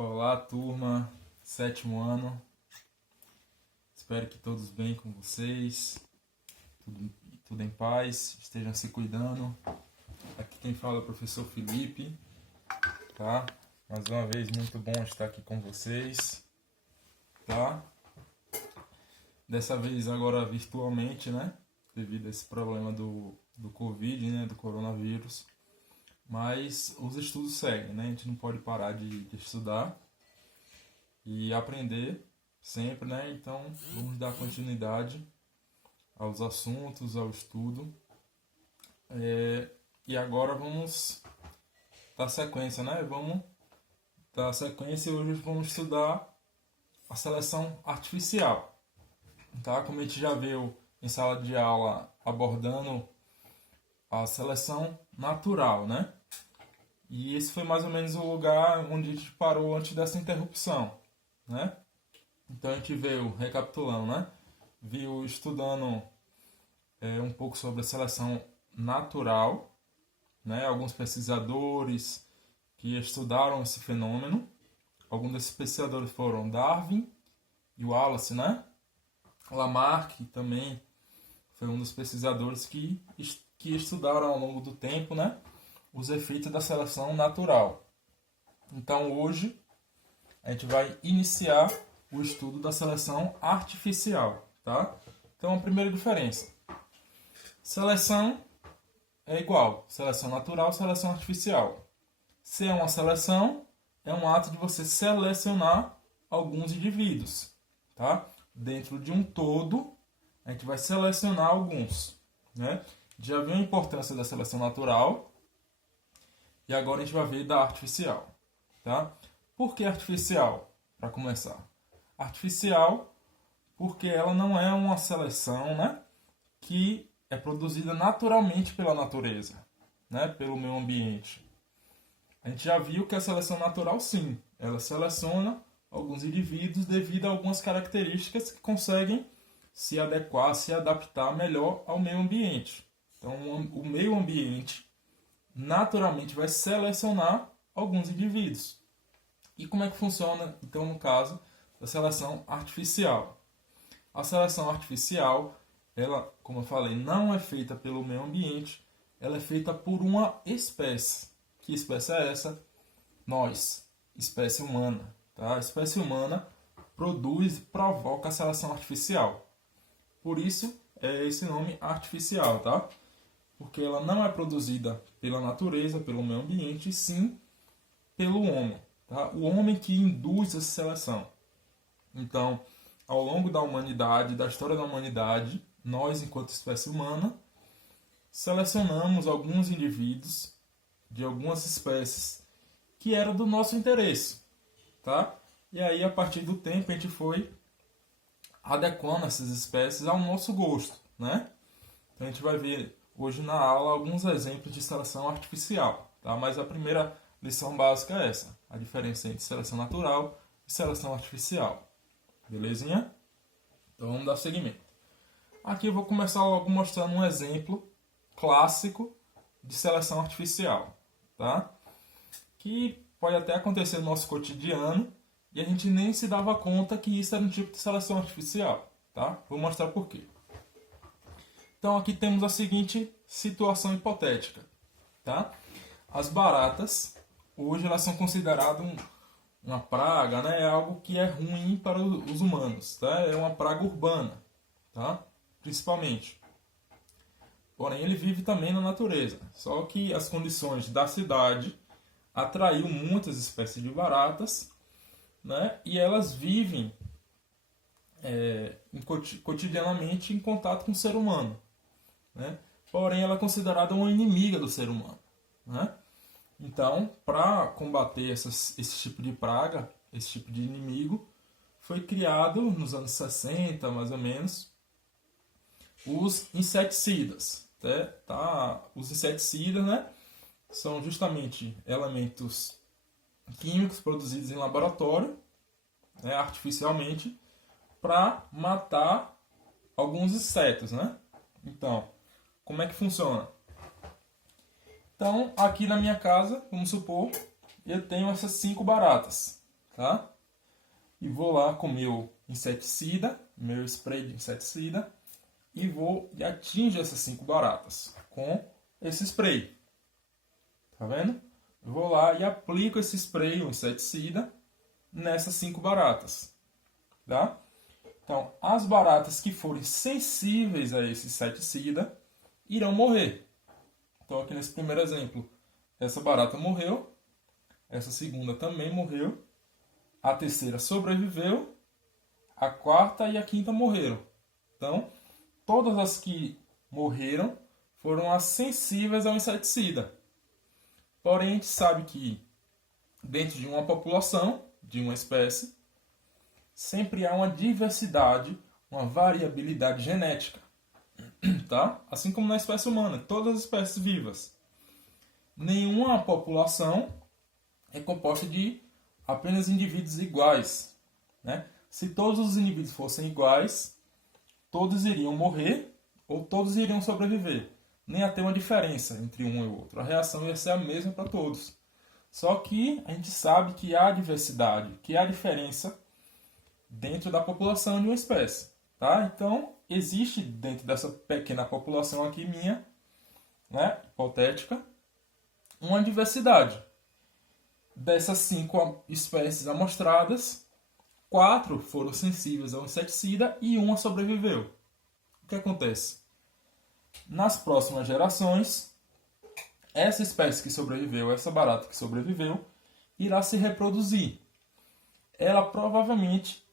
Olá, turma, sétimo ano. Espero que todos bem com vocês, tudo em paz, estejam se cuidando. Aqui quem fala é o professor Felipe, tá? Mais uma vez, muito bom estar aqui com vocês, tá? Dessa vez agora virtualmente, né? Devido a esse problema do Covid, né? Do coronavírus. Mas os estudos seguem, né? A gente não pode parar de estudar e aprender sempre, né? Então, vamos dar continuidade aos assuntos, ao estudo. E agora vamos dar sequência, né? Vamos dar sequência e hoje vamos estudar a seleção artificial, tá? Como a gente já viu em sala de aula abordando a seleção natural, né? E esse foi mais ou menos o lugar onde a gente parou antes dessa interrupção, né? Então a gente veio, recapitulando, né? Viu estudando um pouco sobre a seleção natural, né? Alguns pesquisadores que estudaram esse fenômeno. Alguns desses pesquisadores foram Darwin e Wallace, né? Lamarck também foi um dos pesquisadores que estudaram ao longo do tempo, né? Os efeitos da seleção natural. Então hoje a gente vai iniciar o estudo da seleção artificial, tá? Então a primeira diferença: seleção é igual seleção natural, seleção artificial. Se é uma seleção, é um ato de você selecionar alguns indivíduos, tá? Dentro de um todo, a gente vai selecionar alguns, né? Já viu a importância da seleção natural e agora a gente vai ver da artificial, tá? Por que artificial? Para começar, artificial porque ela não é uma seleção, né, que é produzida naturalmente pela natureza, né, pelo meio ambiente. A gente já viu que a seleção natural, sim, ela seleciona alguns indivíduos devido a algumas características que conseguem se adequar, se adaptar melhor ao meio ambiente. Então, o meio ambiente naturalmente vai selecionar alguns indivíduos. E como é que funciona, então, no caso da seleção artificial? A seleção artificial, ela, como eu falei, não é feita pelo meio ambiente, ela é feita por uma espécie. Que espécie é essa? Nós, espécie humana. Tá? A espécie humana produz e provoca a seleção artificial. Por isso, é esse nome artificial, tá? Porque ela não é produzida pela natureza, pelo meio ambiente, e sim pelo homem. Tá? O homem que induz essa seleção. Então, ao longo da humanidade, da história da humanidade, nós, enquanto espécie humana, selecionamos alguns indivíduos de algumas espécies que eram do nosso interesse. Tá? E aí, a partir do tempo, a gente foi adequando essas espécies ao nosso gosto. Né? Então, a gente vai ver hoje na aula alguns exemplos de seleção artificial, tá? Mas a primeira lição básica é essa, a diferença entre seleção natural e seleção artificial. Belezinha? Então vamos dar seguimento. Aqui eu vou começar logo mostrando um exemplo clássico de seleção artificial, tá? Que pode até acontecer no nosso cotidiano e a gente nem se dava conta que isso era um tipo de seleção artificial, tá? Vou mostrar por quê. Então aqui temos a seguinte situação hipotética, tá? As baratas, hoje elas são consideradas uma praga, né? É algo que é ruim para os humanos, tá? É uma praga urbana, tá? Principalmente. Porém, ele vive também na natureza. Só que as condições da cidade atraiu muitas espécies de baratas, né? E elas vivem cotidianamente em contato com o ser humano. Né? Porém, ela é considerada uma inimiga do ser humano. Né? Então, para combater esse tipo de praga, esse tipo de inimigo, foi criado nos anos 60, mais ou menos, os inseticidas. Tá? Os inseticidas, né, são justamente elementos químicos produzidos em laboratório, né, artificialmente, para matar alguns insetos. Né? Então, como é que funciona? Então, aqui na minha casa, vamos supor, eu tenho essas 5 baratas. tá? E vou lá com meu inseticida, meu spray de inseticida, e atinjo essas 5 baratas com esse spray. Tá vendo? Eu vou lá e aplico esse spray, o inseticida, nessas 5 baratas. Tá? Então, as baratas que forem sensíveis a esse inseticida irão morrer. Então, aqui nesse primeiro exemplo, essa barata morreu, essa segunda também morreu, a terceira sobreviveu, a quarta e a quinta morreram. Então, todas as que morreram foram as sensíveis ao inseticida. Porém, a gente sabe que dentro de uma população, de uma espécie, sempre há uma diversidade, uma variabilidade genética. Tá? Assim como na espécie humana, todas as espécies vivas. Nenhuma população é composta de apenas indivíduos iguais. Né? Se todos os indivíduos fossem iguais, todos iriam morrer ou todos iriam sobreviver. Nem ia ter uma diferença entre um e o outro. A reação ia ser a mesma para todos. Só que a gente sabe que há diversidade, que há diferença dentro da população de uma espécie. Tá? Então, existe dentro dessa pequena população aqui minha, né, hipotética, uma diversidade. Dessas 5 espécies amostradas, 4 foram sensíveis ao inseticida e uma sobreviveu. O que acontece? Nas próximas gerações, essa espécie que sobreviveu, essa barata que sobreviveu, irá se reproduzir. Ela provavelmente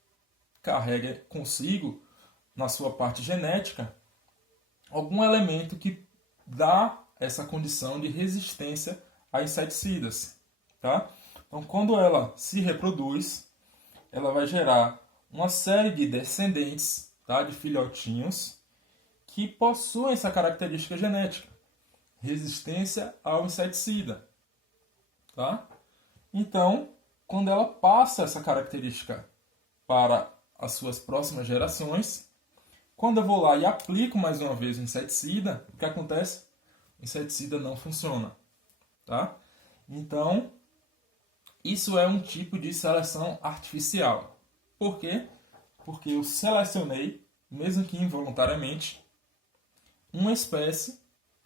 carrega consigo, na sua parte genética, algum elemento que dá essa condição de resistência a inseticidas. Tá? Então, quando ela se reproduz, ela vai gerar uma série de descendentes, tá? De filhotinhos, que possuem essa característica genética, resistência ao inseticida. Tá? Então, quando ela passa essa característica para as suas próximas gerações, quando eu vou lá e aplico mais uma vez o inseticida, o que acontece? O inseticida não funciona. Tá? Então, isso é um tipo de seleção artificial. Por quê? Porque eu selecionei, mesmo que involuntariamente, uma espécie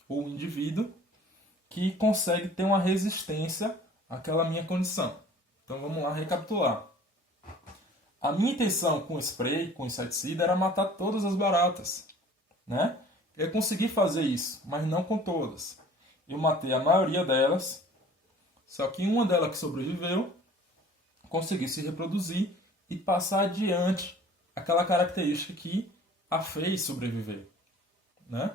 ou um indivíduo que consegue ter uma resistência àquela minha condição. Então vamos lá recapitular. A minha intenção com o spray, com o inseticida, era matar todas as baratas. Né? Eu consegui fazer isso, mas não com todas. Eu matei a maioria delas, só que uma delas que sobreviveu conseguiu se reproduzir e passar adiante aquela característica que a fez sobreviver. Né?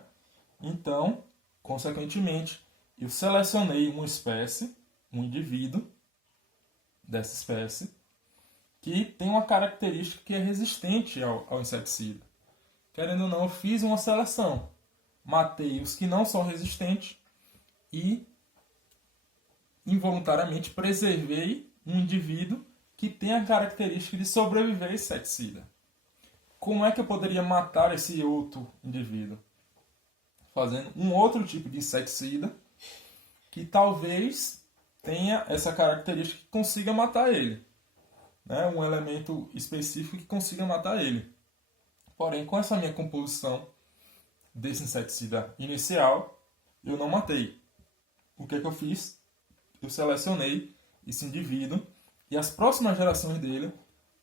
Então, consequentemente, eu selecionei uma espécie, um indivíduo dessa espécie, que tem uma característica que é resistente ao inseticida. Querendo ou não, eu fiz uma seleção. Matei os que não são resistentes e involuntariamente preservei um indivíduo que tem a característica de sobreviver a inseticida. Como é que eu poderia matar esse outro indivíduo? Fazendo um outro tipo de inseticida que talvez tenha essa característica que consiga matar ele. Né? Um elemento específico que consiga matar ele. Porém, com essa minha composição desse inseticida inicial, eu não matei. O que é que eu fiz? Eu selecionei esse indivíduo e as próximas gerações dele,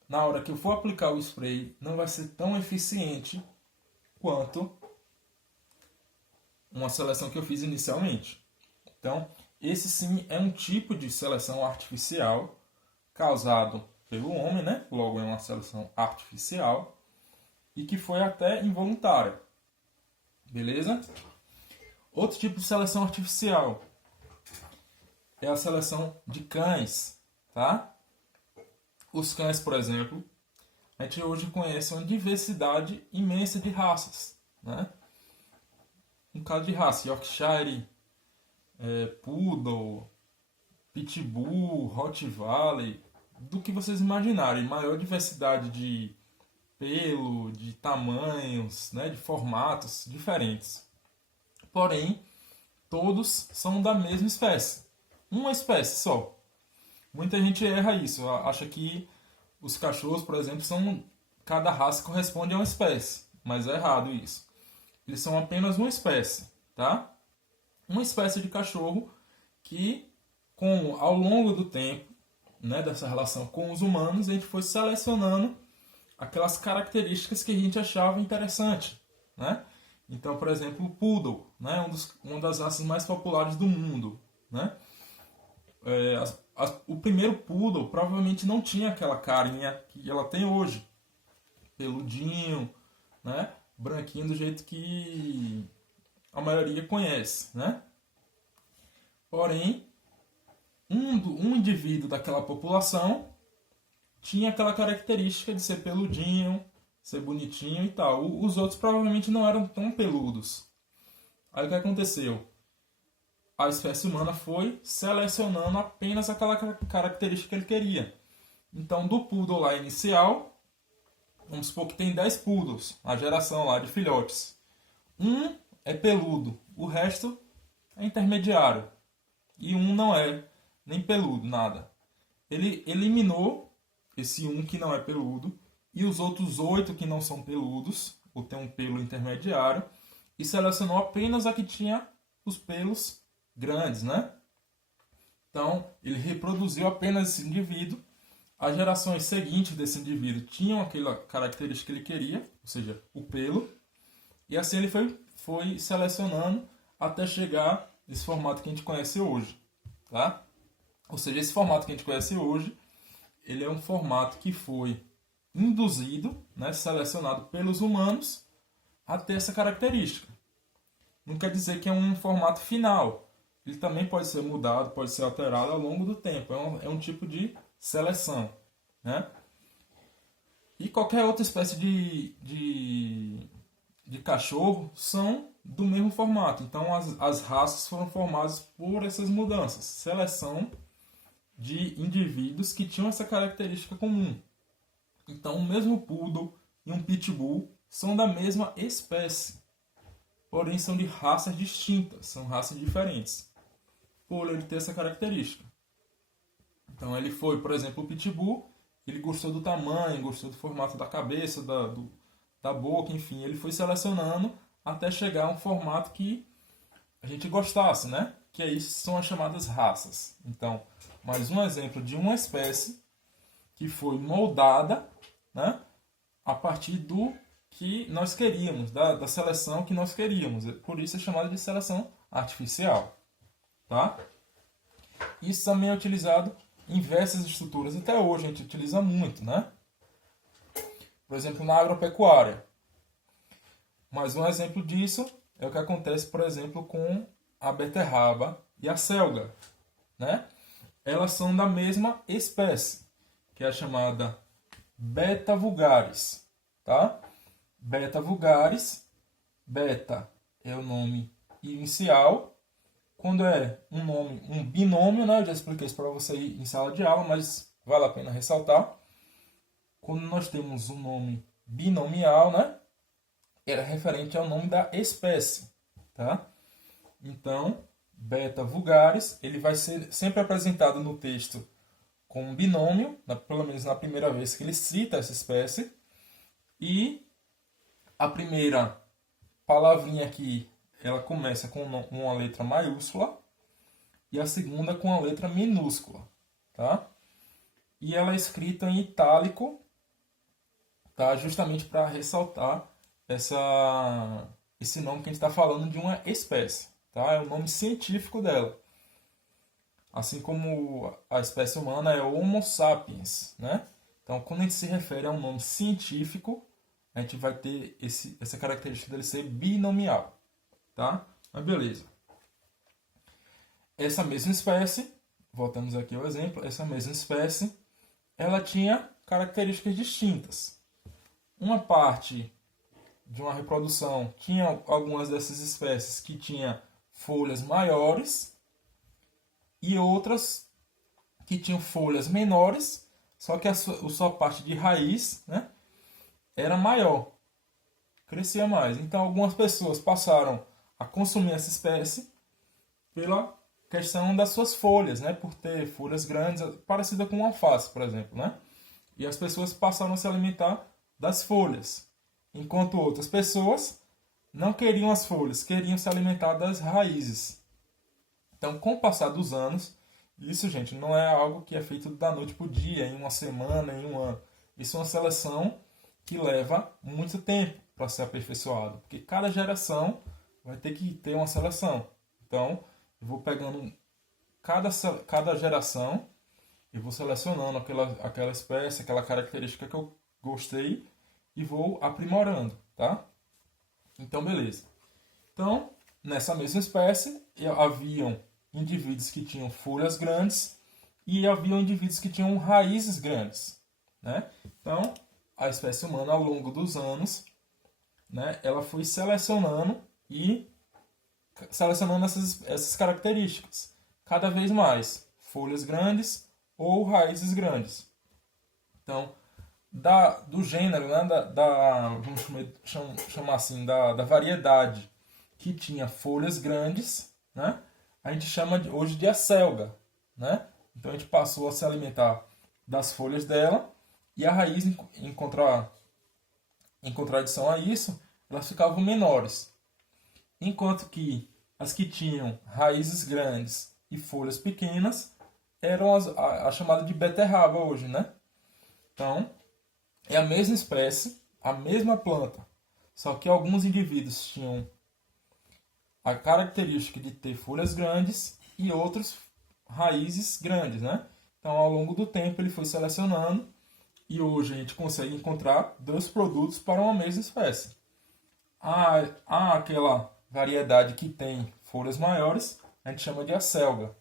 na hora que eu for aplicar o spray, não vai ser tão eficiente quanto uma seleção que eu fiz inicialmente. Então, esse sim é um tipo de seleção artificial causado pelo homem, né? Logo é uma seleção artificial e que foi até involuntária. Beleza? Outro tipo de seleção artificial é a seleção de cães, tá? Os cães, por exemplo, a gente hoje conhece uma diversidade imensa de raças, né? Um caso de raça, Yorkshire, Poodle, Pitbull, Rottweiler, do que vocês imaginarem, maior diversidade de pelo, de tamanhos, né, de formatos diferentes. Porém, todos são da mesma espécie. Uma espécie só. Muita gente erra isso, acha que os cachorros, por exemplo, cada raça corresponde a uma espécie, mas é errado isso. Eles são apenas uma espécie, tá? Uma espécie de cachorro que, ao longo do tempo, né, dessa relação com os humanos, a gente foi selecionando aquelas características que a gente achava interessante, né? Então, por exemplo, o Poodle, né, uma das raças mais populares do mundo, né? O primeiro Poodle provavelmente não tinha aquela carinha que ela tem hoje, peludinho, né, branquinho do jeito que a maioria conhece, né? Porém, um indivíduo daquela população tinha aquela característica de ser peludinho, ser bonitinho e tal. Os outros provavelmente não eram tão peludos. Aí o que aconteceu? A espécie humana foi selecionando apenas aquela característica que ele queria. Então, do poodle lá inicial, vamos supor que tem 10 poodles, a geração lá de filhotes. Um é peludo, o resto é intermediário. E um não é nem peludo, nada. Ele eliminou esse um que não é peludo e os outros 8 que não são peludos, ou tem um pelo intermediário, e selecionou apenas a que tinha os pelos grandes, né? Então, ele reproduziu apenas esse indivíduo. As gerações seguintes desse indivíduo tinham aquela característica que ele queria, ou seja, o pelo, e assim ele foi selecionando até chegar nesse formato que a gente conhece hoje, tá? Ou seja, esse formato que a gente conhece hoje, ele é um formato que foi induzido, né, selecionado pelos humanos a ter essa característica. Não quer dizer que é um formato final. Ele também pode ser mudado, pode ser alterado ao longo do tempo. É um tipo de seleção, né? E qualquer outra espécie de cachorro são do mesmo formato. Então as raças foram formadas por essas mudanças. Seleção de indivíduos que tinham essa característica comum. Então o mesmo poodle e um pitbull são da mesma espécie, porém são de raças distintas, são raças diferentes, por ele ter essa característica. Então ele foi, por exemplo, o pitbull, ele gostou do tamanho, gostou do formato da cabeça, da boca, enfim, ele foi selecionando até chegar a um formato que a gente gostasse, né? Que aí são as chamadas raças. Então, mais um exemplo de uma espécie que foi moldada, né, a partir do que nós queríamos, da seleção que nós queríamos. Por isso é chamada de seleção artificial. Tá? Isso também é utilizado em diversas estruturas. Até hoje a gente utiliza muito, né? Por exemplo, na agropecuária. Mais um exemplo disso é o que acontece, por exemplo, com a beterraba e a selga, né? Elas são da mesma espécie, que é a chamada Beta vulgaris, tá? Beta vulgaris, beta é o nome inicial. Quando é um binômio, né? Eu já expliquei isso para você em sala de aula, mas vale a pena ressaltar. Quando nós temos um nome binomial, né? É referente ao nome da espécie, tá? Então, Beta vulgaris, ele vai ser sempre apresentado no texto com um binômio, pelo menos na primeira vez que ele cita essa espécie, e a primeira palavrinha aqui, ela começa com uma letra maiúscula e a segunda com a letra minúscula, tá? E ela é escrita em itálico, tá? Justamente para ressaltar esse nome que a gente está falando de uma espécie, tá? É o nome científico dela. Assim como a espécie humana é Homo sapiens, né? Então, quando a gente se refere a um nome científico, a gente vai ter essa característica dele ser binomial, tá? Mas beleza. Essa mesma espécie, voltamos aqui ao exemplo, essa mesma espécie, ela tinha características distintas. Uma parte de uma reprodução tinha algumas dessas espécies que tinha folhas maiores e outras que tinham folhas menores, só que a sua parte de raiz, né, era maior, crescia mais. Então algumas pessoas passaram a consumir essa espécie pela questão das suas folhas, né? Por ter folhas grandes, parecida com um alface, por exemplo, né? E as pessoas passaram a se alimentar das folhas, enquanto outras pessoas não queriam as folhas, queriam se alimentar das raízes. Então, com o passar dos anos, isso, gente, não é algo que é feito da noite para o dia, em uma semana, em um ano. Isso é uma seleção que leva muito tempo para ser aperfeiçoado, porque cada geração vai ter que ter uma seleção. Então, eu vou pegando cada geração e vou selecionando aquela espécie, aquela característica que eu gostei e vou aprimorando, tá? Então, beleza. Então, nessa mesma espécie, haviam indivíduos que tinham folhas grandes e haviam indivíduos que tinham raízes grandes, né? Então, a espécie humana, ao longo dos anos, né, ela foi selecionando essas características. Cada vez mais, folhas grandes ou raízes grandes. Então, do gênero, né, vamos chamar assim, da variedade que tinha folhas grandes, né, a gente chama hoje de acelga, né? Então a gente passou a se alimentar das folhas dela e a raiz, em contradição a isso, elas ficavam menores. Enquanto que as que tinham raízes grandes e folhas pequenas eram a chamada de beterraba hoje, né? Então, é a mesma espécie, a mesma planta, só que alguns indivíduos tinham a característica de ter folhas grandes e outros raízes grandes, né? Então, ao longo do tempo, ele foi selecionando e hoje a gente consegue encontrar 2 produtos para uma mesma espécie. Há aquela variedade que tem folhas maiores, a gente chama de acelga.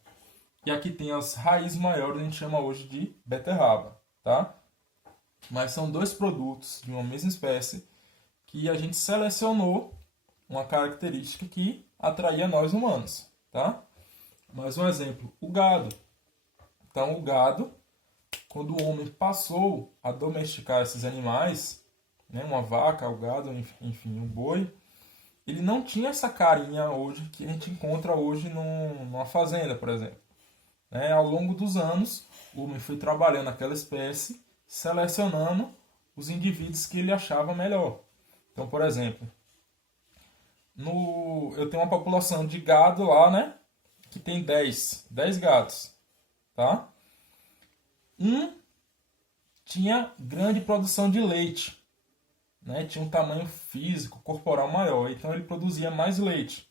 E aqui tem as raízes maiores, a gente chama hoje de beterraba, tá? Mas são 2 produtos de uma mesma espécie que a gente selecionou uma característica que atraía nós humanos, tá? Mais um exemplo, o gado. Então, o gado, quando o homem passou a domesticar esses animais, né, uma vaca, o gado, enfim, um boi, ele não tinha essa carinha hoje que a gente encontra hoje numa fazenda, por exemplo. Né? Ao longo dos anos, o homem foi trabalhando aquela espécie, selecionando os indivíduos que ele achava melhor. Então, por exemplo, eu tenho uma população de gado lá, né? Que tem 10 gados, tá? Um tinha grande produção de leite, né? Tinha um tamanho físico, corporal maior, então ele produzia mais leite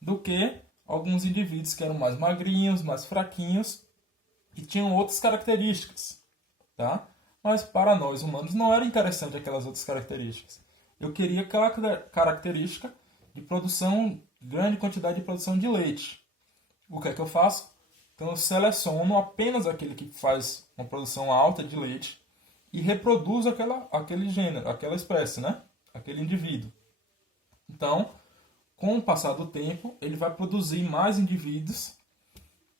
do que alguns indivíduos que eram mais magrinhos, mais fraquinhos e tinham outras características, tá? Mas para nós humanos não era interessante aquelas outras características. Eu queria aquela característica de produção, grande quantidade de produção de leite. O que é que eu faço? Então eu seleciono apenas aquele que faz uma produção alta de leite e reproduzo aquele gênero, aquela espécie, né? Aquele indivíduo. Então, com o passar do tempo, ele vai produzir mais indivíduos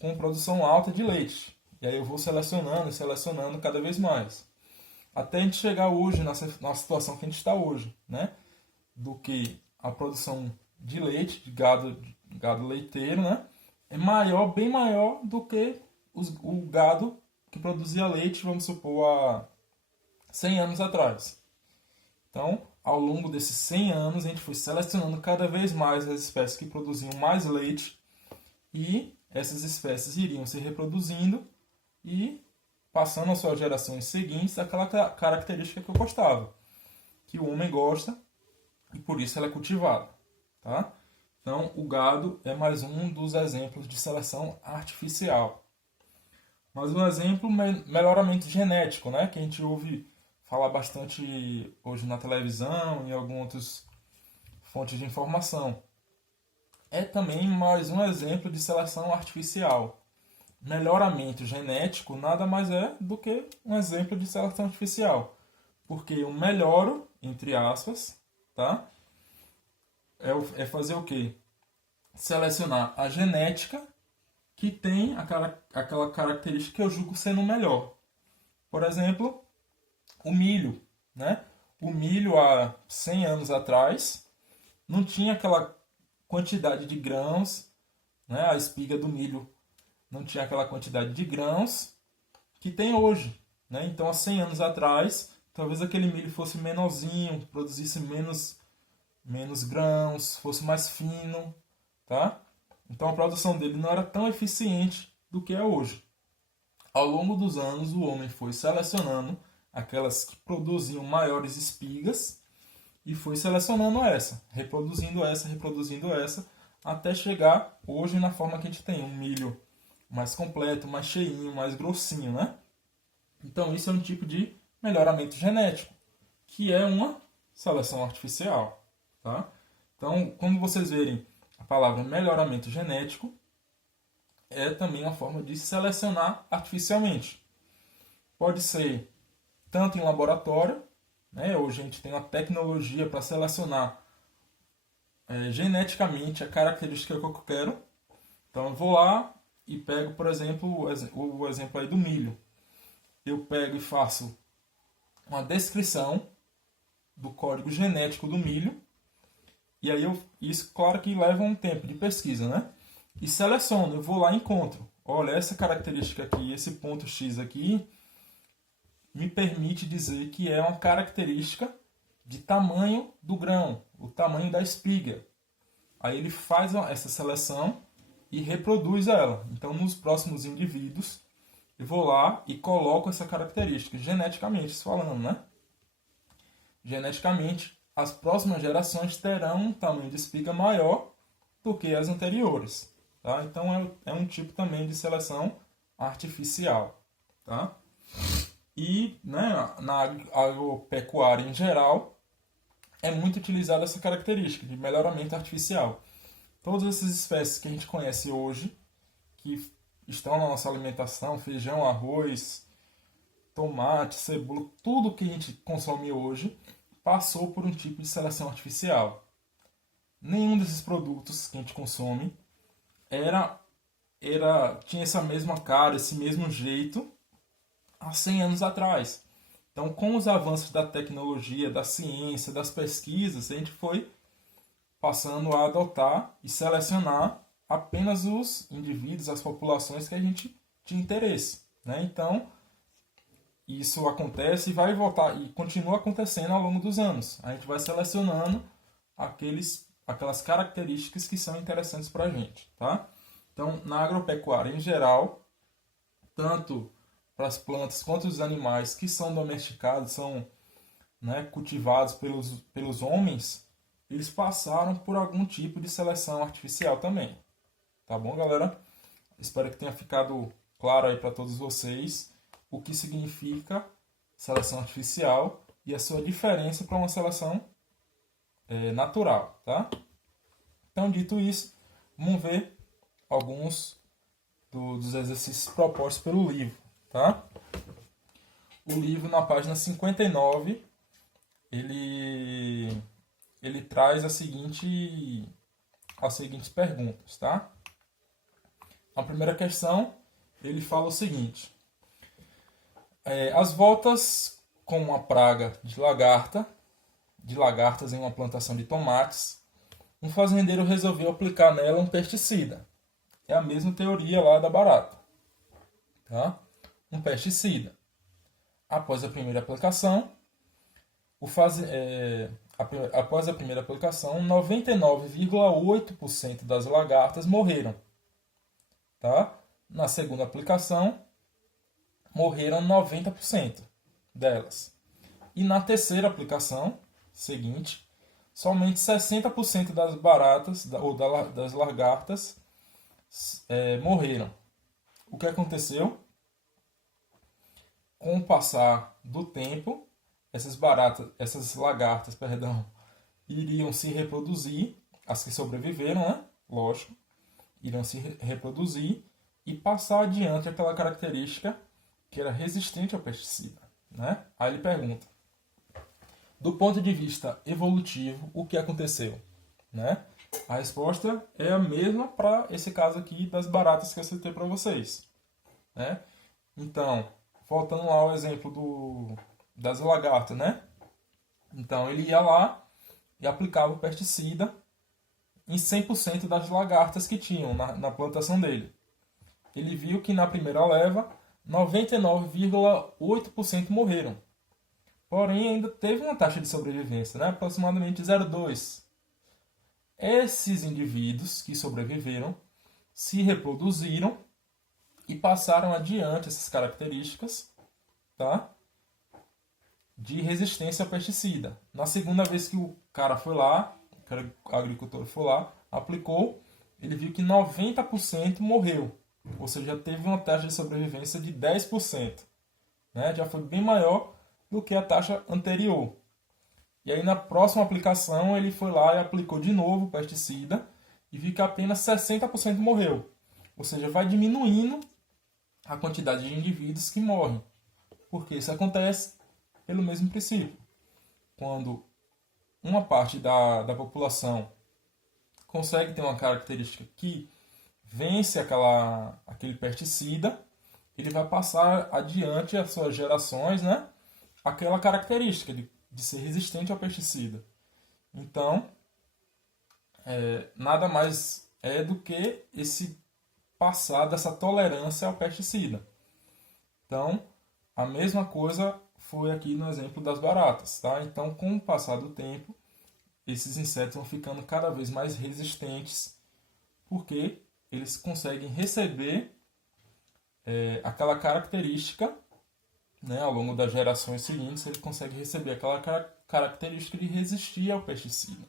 com produção alta de leite. E aí eu vou selecionando cada vez mais. Até a gente chegar hoje, na situação que a gente está hoje, né? Do que a produção de leite, de gado leiteiro, né? É maior, bem maior do que o gado que produzia leite, vamos supor, há 100 anos atrás. Então, ao longo desses 100 anos, a gente foi selecionando cada vez mais as espécies que produziam mais leite e essas espécies iriam se reproduzindo e passando às suas gerações seguintes aquela característica que eu gostava, que o homem gosta e por isso ela é cultivada, tá? Então, o gado é mais um dos exemplos de seleção artificial. Mais um exemplo, melhoramento genético, né? Que a gente ouve falar bastante hoje na televisão e em algumas outras fontes de informação. É também mais um exemplo de seleção artificial. Melhoramento genético nada mais é do que um exemplo de seleção artificial. Porque eu melhoro, entre aspas, tá? É fazer o quê? Selecionar a genética que tem aquela característica que eu julgo sendo melhor. Por exemplo, o milho, né? O milho há 100 anos atrás não tinha aquela quantidade de grãos, né? A espiga do milho não tinha aquela quantidade de grãos que tem hoje, né? Então, há 100 anos atrás, talvez aquele milho fosse menorzinho, produzisse menos grãos, fosse mais fino, tá? Então, a produção dele não era tão eficiente do que é hoje. Ao longo dos anos, o homem foi selecionando aquelas que produziam maiores espigas e foi selecionando reproduzindo essa, até chegar hoje na forma que a gente tem, um milho mais completo, mais cheinho, mais grossinho, né? Então isso é um tipo de melhoramento genético, que é uma seleção artificial, tá? Então, quando vocês verem a palavra melhoramento genético, é também uma forma de selecionar artificialmente. Pode ser tanto em laboratório, né? Hoje a gente tem uma tecnologia para selecionar geneticamente a característica que eu quero. Então eu vou lá e pego, por exemplo, o exemplo aí do milho. Eu pego e faço uma descrição do código genético do milho. E aí isso, claro que leva um tempo de pesquisa, né? E seleciono, eu vou lá e encontro. Olha, essa característica aqui, esse ponto X aqui, me permite dizer que é uma característica de tamanho do grão, o tamanho da espiga. Aí ele faz essa seleção e reproduz ela. Então, nos próximos indivíduos, eu vou lá e coloco essa característica, geneticamente falando, né? Geneticamente, as próximas gerações terão um tamanho de espiga maior do que as anteriores. Tá? Então, é um tipo também de seleção artificial. Tá? E, né, na agropecuária em geral, é muito utilizada essa característica de melhoramento artificial. Todas essas espécies que a gente conhece hoje, que estão na nossa alimentação, feijão, arroz, tomate, cebola, tudo que a gente consome hoje, passou por um tipo de seleção artificial. Nenhum desses produtos que a gente consome tinha essa mesma cara, esse mesmo jeito há 100 anos atrás. Então, com os avanços da tecnologia, da ciência, das pesquisas, a gente foi passando a adotar e selecionar apenas os indivíduos, as populações que a gente tinha interesse, né? Então, isso acontece e vai voltar e continua acontecendo ao longo dos anos. A gente vai selecionando aquelas características que são interessantes para a gente, tá? Então, na agropecuária em geral, tanto para as plantas quanto os animais que são domesticados, são, né, cultivados pelos homens, eles passaram por algum tipo de seleção artificial também. Tá bom, galera? Espero que tenha ficado claro aí para todos vocês o que significa seleção artificial e a sua diferença para uma seleção natural, tá? Então, dito isso, vamos ver alguns dos exercícios propostos pelo livro, tá? O livro, na página 59, ele traz as seguintes perguntas, tá? A primeira questão, ele fala o seguinte: as voltas com uma praga de lagartas em uma plantação de tomates, um fazendeiro resolveu aplicar nela um pesticida. É a mesma teoria lá da barata, tá? Um pesticida. Após a primeira aplicação, após a primeira aplicação, 99,8% das lagartas morreram. Tá? Na segunda aplicação, morreram 90% delas. E na terceira aplicação seguinte, somente 60% das baratas ou das lagartas morreram. O que aconteceu? Com o passar do tempo, essas lagartas, iriam se reproduzir, as que sobreviveram, né? Lógico, iriam se reproduzir e passar adiante aquela característica que era resistente ao pesticida, né? Aí ele pergunta: do ponto de vista evolutivo, o que aconteceu, né? A resposta é a mesma para esse caso aqui das baratas que eu citei para vocês, né? Então, voltando lá ao exemplo das lagartas, né? Então, ele ia lá e aplicava o pesticida em 100% das lagartas que tinham na plantação dele. ele viu que na primeira leva 99,8% morreram. Porém, ainda teve uma taxa de sobrevivência, né? Aproximadamente 0,2%. Esses indivíduos que sobreviveram se reproduziram e passaram adiante essas características, tá? De resistência ao pesticida. Na segunda vez que o cara foi lá, o agricultor foi lá, aplicou, ele viu que 90% morreu. Ou seja, teve uma taxa de sobrevivência de 10%. Né? Já foi bem maior do que a taxa anterior. E aí na próxima aplicação ele foi lá e aplicou de novo o pesticida e viu que apenas 60% morreu. Ou seja, vai diminuindo a quantidade de indivíduos que morrem. Por que isso acontece? Pelo mesmo princípio. Quando uma parte da população consegue ter uma característica que vence aquele pesticida, ele vai passar adiante às suas gerações, né, aquela característica de ser resistente ao pesticida. Então, nada mais é do que esse passar dessa tolerância ao pesticida. Então, a mesma coisa foi aqui no exemplo das baratas. Tá? Então, com o passar do tempo, esses insetos vão ficando cada vez mais resistentes, porque eles conseguem receber aquela característica, né, ao longo das gerações seguintes, ele consegue receber aquela característica de resistir ao pesticida.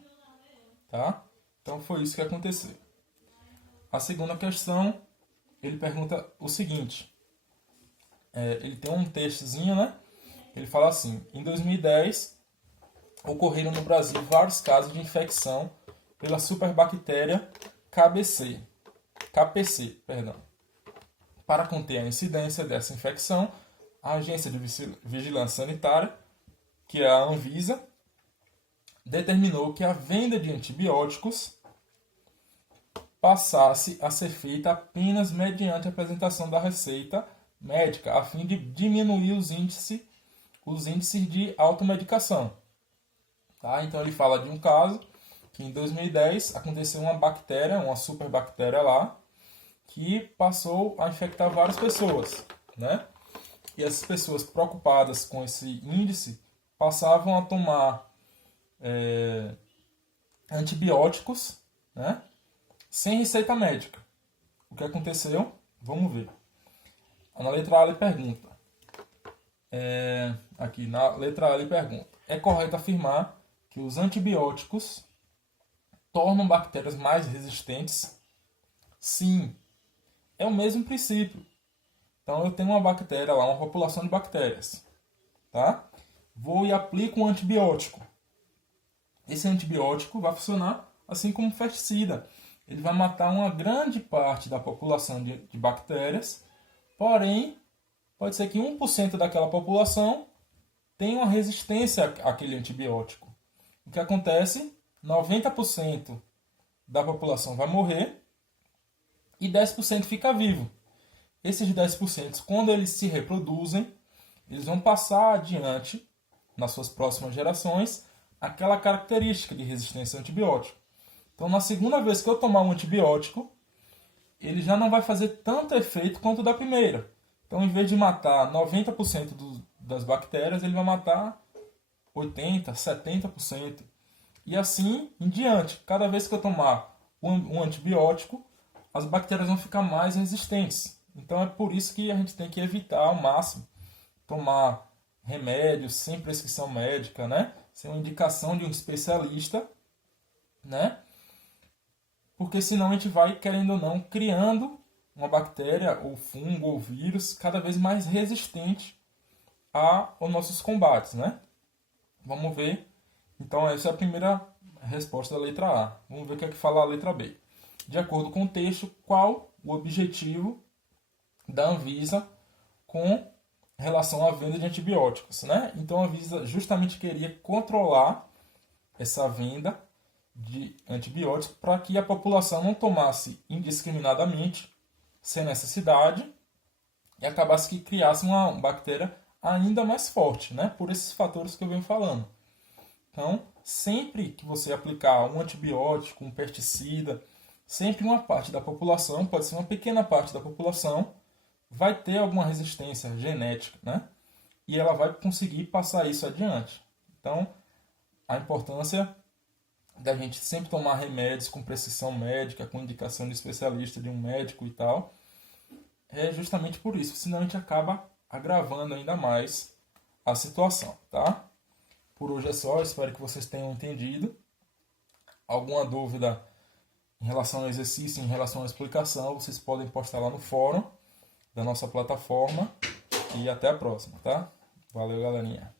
Tá? Então foi isso que aconteceu. A segunda questão, ele pergunta o seguinte. Ele tem um textozinho, né? Ele fala assim: em 2010, ocorreram no Brasil vários casos de infecção pela superbactéria KPC. Para conter a incidência dessa infecção, a Agência de Vigilância Sanitária, que é a Anvisa, determinou que a venda de antibióticos passasse a ser feita apenas mediante a apresentação da receita médica, a fim de diminuir os índices de automedicação. Tá? Então ele fala de um caso que em 2010 aconteceu uma superbactéria lá, que passou a infectar várias pessoas, né? E essas pessoas preocupadas com esse índice passavam a tomar antibióticos, né? Sem receita médica. O que aconteceu? Vamos ver. Na letra A ele pergunta. Aqui na letra A ele pergunta: é correto afirmar que os antibióticos tornam bactérias mais resistentes? Sim. É o mesmo princípio. Então eu tenho uma bactéria lá, uma população de bactérias. Tá? Vou e aplico um antibiótico. Esse antibiótico vai funcionar assim como um pesticida. Ele vai matar uma grande parte da população de bactérias, porém, pode ser que 1% daquela população tenha uma resistência àquele antibiótico. O que acontece? 90% da população vai morrer e 10% fica vivo. Esses 10%, quando eles se reproduzem, eles vão passar adiante, nas suas próximas gerações, aquela característica de resistência ao antibiótico. Então, na segunda vez que eu tomar um antibiótico, ele já não vai fazer tanto efeito quanto o da primeira. Então, em vez de matar 90% das bactérias, ele vai matar 80%, 70%. E assim em diante. Cada vez que eu tomar um antibiótico, as bactérias vão ficar mais resistentes. Então, é por isso que a gente tem que evitar ao máximo tomar remédios sem prescrição médica, né? Sem uma indicação de um especialista, né? Porque senão a gente vai, querendo ou não, criando uma bactéria, ou fungo, ou vírus cada vez mais resistente aos nossos combates, né? Vamos ver. Então essa é a primeira resposta da letra A. Vamos ver o que é que fala a letra B. De acordo com o texto, qual o objetivo da Anvisa com relação à venda de antibióticos, né? Então a Anvisa justamente queria controlar essa venda de antibióticos para que a população não tomasse indiscriminadamente, sem necessidade, e acabasse que criasse uma bactéria ainda mais forte, né? Por esses fatores que eu venho falando. Então, sempre que você aplicar um antibiótico, um pesticida, sempre uma parte da população, pode ser uma pequena parte da população, vai ter alguma resistência genética, né? E ela vai conseguir passar isso adiante. Então, a importância da gente sempre tomar remédios com prescrição médica, com indicação de especialista, de um médico e tal, é justamente por isso, senão a gente acaba agravando ainda mais a situação, tá? Por hoje é só, espero que vocês tenham entendido. Alguma dúvida em relação ao exercício, em relação à explicação, vocês podem postar lá no fórum da nossa plataforma. E até a próxima, tá? Valeu, galerinha.